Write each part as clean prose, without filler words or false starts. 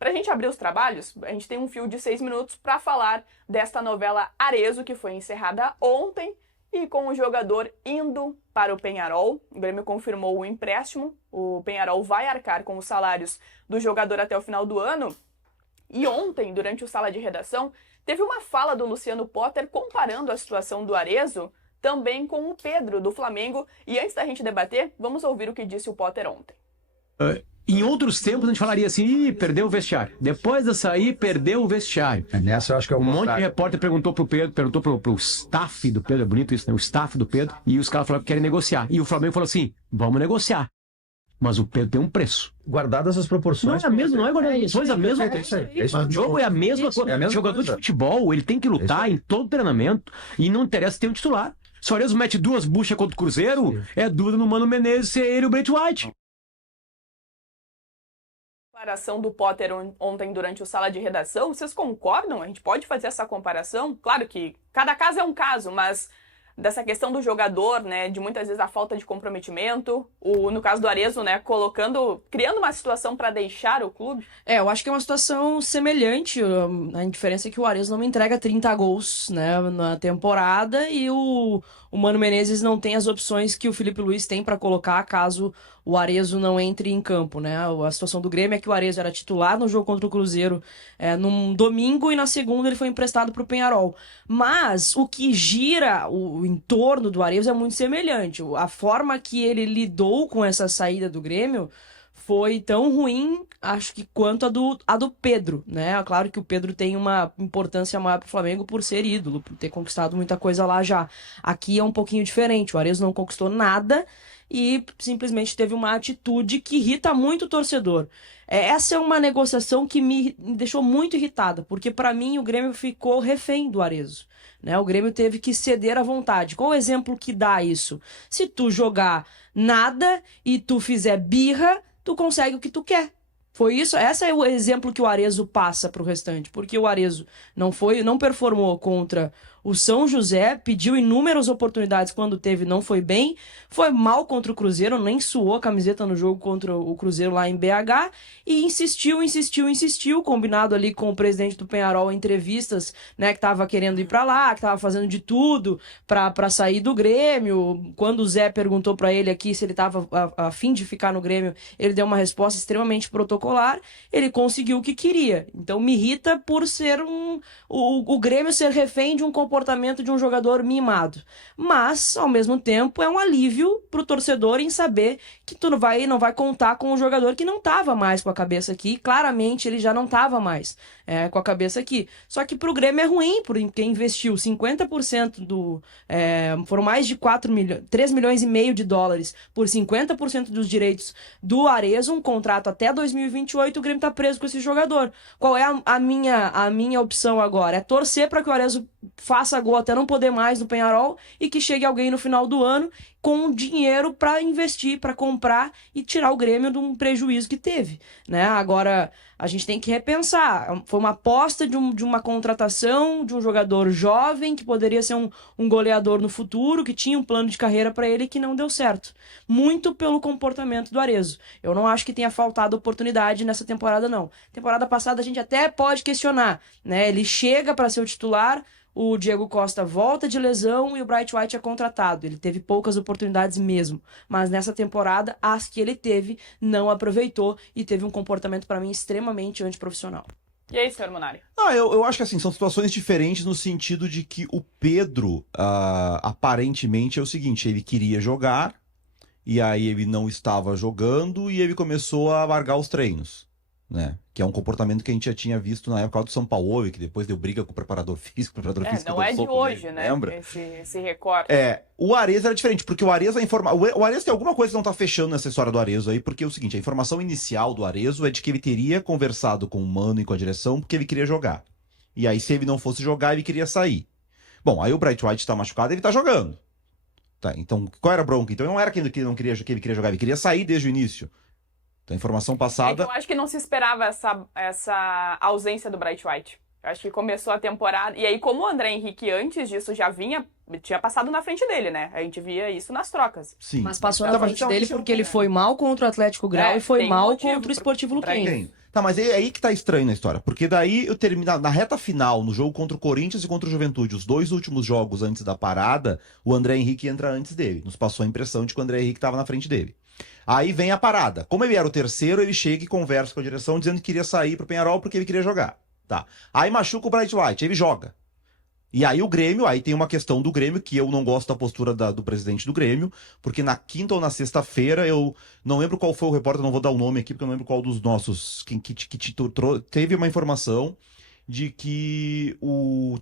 Para a gente abrir os trabalhos, a gente tem um fio de 6 minutos para falar desta novela Arezzo, que foi encerrada ontem, e com o jogador indo para o Peñarol. O Grêmio confirmou o empréstimo, o Peñarol vai arcar com os salários do jogador até o final do ano. E ontem, durante o Sala de Redação, teve uma fala do Luciano Potter comparando a situação do Arezzo também com o Pedro, do Flamengo. E antes da gente debater, vamos ouvir o que disse o Potter ontem. Em outros tempos a gente falaria assim, ih, perdeu o vestiário. Depois de sair, perdeu o vestiário. Nessa eu acho que é Um monte de repórter perguntou pro Pedro, perguntou pro staff do Pedro, é bonito isso, né? O staff do Pedro, e os caras falaram que querem negociar. E o Flamengo falou assim, vamos negociar. Mas o Pedro tem um preço. Guardadas as proporções. Não é a mesma, não é guardar proporções, a mesma coisa. O jogo é a mesma coisa. O jogador de futebol, ele tem que lutar em todo treinamento e não interessa ter um titular. Se o Arezzo mete 2 buchas contra o Cruzeiro, é dúvida no Mano Menezes ser ele e o Brent White. Declaração do Potter ontem durante o Sala de Redação, vocês concordam? A gente pode fazer essa comparação? Claro que cada caso é um caso, mas dessa questão do jogador, né, de muitas vezes a falta de comprometimento, no caso do Arezzo, né, criando uma situação para deixar o clube. Eu acho que é uma situação semelhante. A diferença é que o Arezzo não me entrega 30 gols, né, na temporada, e o Mano Menezes não tem as opções que o Felipe Luiz tem para colocar caso o Arezzo não entre em campo, né? A situação do Grêmio é que o Arezzo era titular no jogo contra o Cruzeiro num domingo, e na segunda ele foi emprestado para o Peñarol. Mas o que gira o entorno do Arezzo é muito semelhante. A forma que ele lidou com essa saída do Grêmio foi tão ruim, acho que, quanto a do Pedro, né? Claro que o Pedro tem uma importância maior para o Flamengo por ser ídolo, por ter conquistado muita coisa lá já. Aqui é um pouquinho diferente. O Arezzo não conquistou nada e simplesmente teve uma atitude que irrita muito o torcedor. Essa é uma negociação que me deixou muito irritada, porque para mim o Grêmio ficou refém do Arezzo, né? O Grêmio teve que ceder à vontade. Qual o exemplo que dá isso? Se tu jogar nada e tu fizer birra, tu consegue o que tu quer. Foi isso, esse é o exemplo que o Arezzo passa para o restante, porque o Arezzo não performou contra o São José, pediu inúmeras oportunidades quando teve, não foi bem, foi mal contra o Cruzeiro, nem suou a camiseta no jogo contra o Cruzeiro lá em BH, e insistiu, combinado ali com o presidente do Peñarol em entrevistas, né, que estava querendo ir para lá, que estava fazendo de tudo para sair do Grêmio. Quando o Zé perguntou para ele aqui se ele estava a fim de ficar no Grêmio, ele deu uma resposta extremamente protocolar, ele conseguiu o que queria. Então me irrita por ser o Grêmio ser refém de um comportamento de um jogador mimado. Mas, ao mesmo tempo, é um alívio pro torcedor em saber que tu não vai contar com um jogador que não estava mais com a cabeça aqui. Claramente, ele já não estava mais com a cabeça aqui. Só que pro Grêmio é ruim, porque investiu 50% foram mais de 3 milhões e meio de dólares por 50% dos direitos do Arezzo, um contrato até 2028, o Grêmio tá preso com esse jogador. Qual é a minha opção agora? É torcer para que o Arezzo faça gol até não poder mais no Peñarol e que chegue alguém no final do ano com dinheiro para investir, para comprar e tirar o Grêmio de um prejuízo que teve, né? Agora, a gente tem que repensar. Foi uma aposta de uma contratação de um jogador jovem que poderia ser um goleador no futuro, que tinha um plano de carreira para ele, que não deu certo. Muito pelo comportamento do Arezzo. Eu não acho que tenha faltado oportunidade nessa temporada, não. Temporada passada a gente até pode questionar, né? Ele chega para ser o titular, o Diego Costa volta de lesão e o Bright White é contratado. Ele teve poucas oportunidades mesmo, mas nessa temporada, as que ele teve, não aproveitou e teve um comportamento, para mim, extremamente antiprofissional. E aí, senhor Munari? Eu acho que assim, são situações diferentes no sentido de que o Pedro, aparentemente, é o seguinte, ele queria jogar, e aí ele não estava jogando, e ele começou a largar os treinos, né? Que é um comportamento que a gente já tinha visto na época do São Paulo, que depois deu briga com o preparador físico. Não é de hoje, né? Lembra? Esse recorte. O Arezzo era diferente, porque o Arezzo o Arezzo tem alguma coisa que não tá fechando nessa história do Arezzo aí, porque é o seguinte, a informação inicial do Arezzo é de que ele teria conversado com o Mano e com a direção porque ele queria jogar. E aí, se ele não fosse jogar, ele queria sair. Bom, aí o Bright White tá machucado, ele tá jogando. Tá, então, qual era a bronca? Então não era que ele queria jogar, ele queria sair desde o início. Então, a informação passada... Eu acho que não se esperava essa ausência do Bright White. Eu acho que começou a temporada... E aí, como o André Henrique, antes disso, tinha passado na frente dele, né? A gente via isso nas trocas. Sim. Mas passou na frente dele porque ele foi mal contra o Atlético Grau e foi mal contra o Esportivo Luquense. Tá, mas é aí que tá estranho na história. Porque daí eu termino na reta final, no jogo contra o Corinthians e contra o Juventude, os 2 últimos jogos antes da parada, o André Henrique entra antes dele. Nos passou a impressão de que o André Henrique tava na frente dele. Aí vem a parada. Como ele era o terceiro, ele chega e conversa com a direção dizendo que queria sair pro Penharol porque ele queria jogar. Tá. Aí machuca o Bright White, ele joga. E aí o Grêmio, aí tem uma questão do Grêmio, que eu não gosto da postura do presidente do Grêmio, porque na quinta ou na sexta-feira, eu não lembro qual foi o repórter, não vou dar o nome aqui, porque eu não lembro qual dos nossos, teve uma informação de que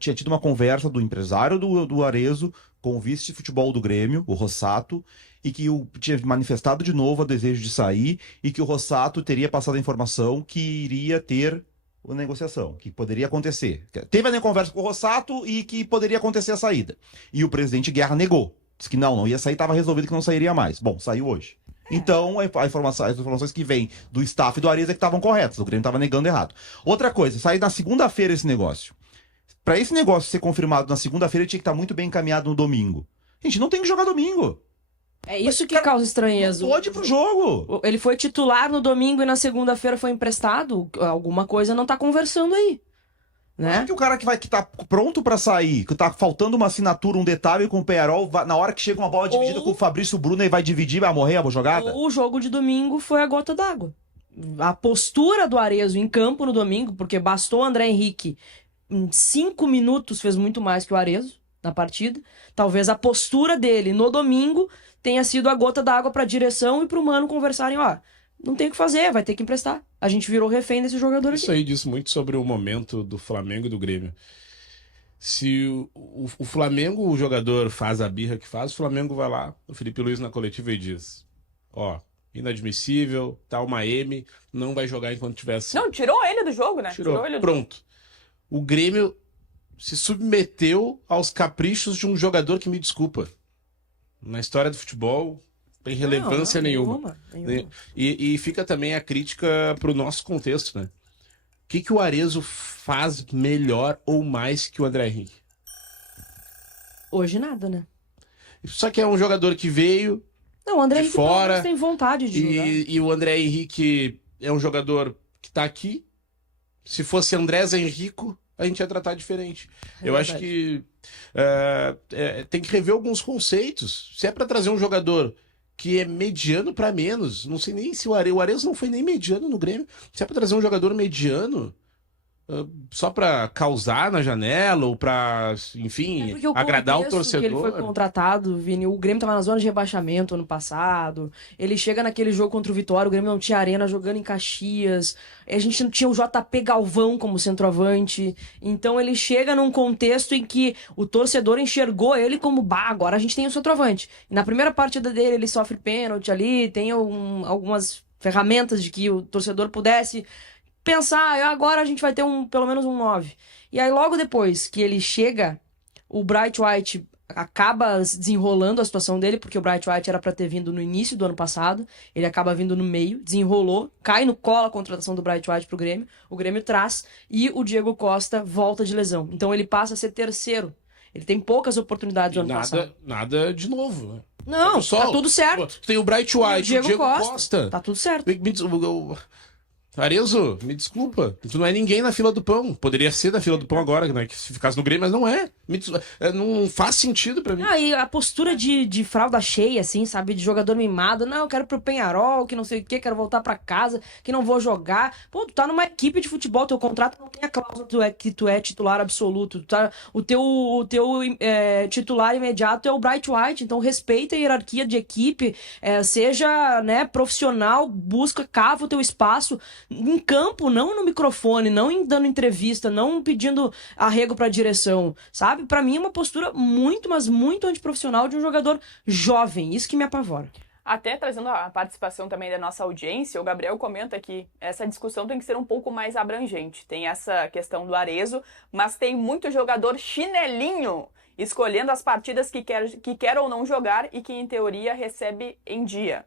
tinha tido uma conversa do empresário do Arezzo com o vice de futebol do Grêmio, o Rossato, e que tinha manifestado de novo o desejo de sair, e que o Rossato teria passado a informação que iria ter a negociação, que poderia acontecer. Teve a conversa com o Rossato e que poderia acontecer a saída. E o presidente Guerra negou. Disse que não ia sair, estava resolvido que não sairia mais. Bom, saiu hoje. Então, as informações que vêm do staff do Arezzo é que estavam corretas. O Grêmio estava negando errado. Outra coisa, sair na segunda-feira esse negócio. Para esse negócio ser confirmado na segunda-feira, ele tinha que estar muito bem encaminhado no domingo. Gente, não tem que jogar domingo. É isso que causa estranheza. Não pode ir pro jogo. Ele foi titular no domingo e na segunda-feira foi emprestado. Alguma coisa não tá conversando aí. Né? Que o cara que tá pronto pra sair, que tá faltando uma assinatura, um detalhe com o Penharol, na hora que chega uma bola dividida com o Fabrício Bruno e vai dividir, vai morrer a jogada? O jogo de domingo foi a gota d'água. A postura do Arezzo em campo no domingo, porque bastou o André Henrique, em 5 minutos fez muito mais que o Arezzo na partida. Talvez a postura dele no domingo tenha sido a gota d'água pra direção e pro Mano conversarem, ó, não tem o que fazer, vai ter que emprestar. A gente virou refém desse jogador aqui. Isso aí diz muito sobre o momento do Flamengo e do Grêmio. Se o Flamengo, o jogador faz a birra que faz, o Flamengo vai lá, o Felipe Luiz na coletiva e diz, ó, inadmissível, tá uma M, não vai jogar enquanto tiver assim. Não, tirou ele do jogo, né? Tirou ele do pronto. O Grêmio se submeteu aos caprichos de um jogador que, me desculpa, na história do futebol, tem relevância nenhuma. E fica também a crítica pro nosso contexto, né? O que o Arezzo faz melhor ou mais que o André Henrique? Hoje nada, né? Só que é um jogador que veio não, o André de Henrique fora tem vontade de jogar. E o André Henrique é um jogador que tá aqui. Se fosse André Henrico, a gente ia tratar diferente. Eu acho que tem que rever alguns conceitos. Se é para trazer um jogador que é mediano para menos, não sei nem se o Arezzo não foi nem mediano no Grêmio. Se é para trazer um jogador mediano só para causar na janela ou para, enfim, agradar o torcedor. Ele foi contratado, Vini, o Grêmio tava na zona de rebaixamento ano passado. Ele chega naquele jogo contra o Vitória, o Grêmio não tinha arena jogando em Caxias. A gente não tinha o JP Galvão como centroavante. Então ele chega num contexto em que o torcedor enxergou ele como, agora a gente tem o centroavante. E na primeira partida dele ele sofre pênalti ali, tem algumas ferramentas de que o torcedor pudesse pensar, agora a gente vai ter pelo menos um 9. E aí logo depois que ele chega, o Bright White acaba desenrolando a situação dele, porque o Bright White era para ter vindo no início do ano passado, ele acaba vindo no meio, desenrolou, cai no colo a contratação do Bright White pro Grêmio, o Grêmio traz, e o Diego Costa volta de lesão. Então ele passa a ser terceiro. Ele tem poucas oportunidades no ano passado. Nada de novo, né? Não, tá tudo certo. Tem o Bright White, o Diego Costa. Tá tudo certo. Arezzo, me desculpa, tu não é ninguém na fila do pão. Poderia ser da fila do pão agora, né? Que se ficasse no Grêmio, mas não é. Não faz sentido pra mim. E a postura de fralda cheia, assim, sabe? De jogador mimado. Não, eu quero pro Penharol, que não sei o quê, quero voltar pra casa, que não vou jogar. Pô, tu tá numa equipe de futebol, teu contrato não tem a cláusula que tu é titular absoluto. O teu titular imediato é o Bright White, então respeita a hierarquia de equipe, seja, né, profissional, cava o teu espaço em campo, não no microfone, não dando entrevista, não pedindo arrego pra direção, sabe? Pra mim é uma postura muito, mas muito antiprofissional de um jogador jovem, isso que me apavora. Até trazendo a participação também da nossa audiência, o Gabriel comenta que essa discussão tem que ser um pouco mais abrangente. Tem essa questão do Arezzo, mas tem muito jogador chinelinho escolhendo as partidas que quer ou não jogar e que, em teoria, recebe em dia.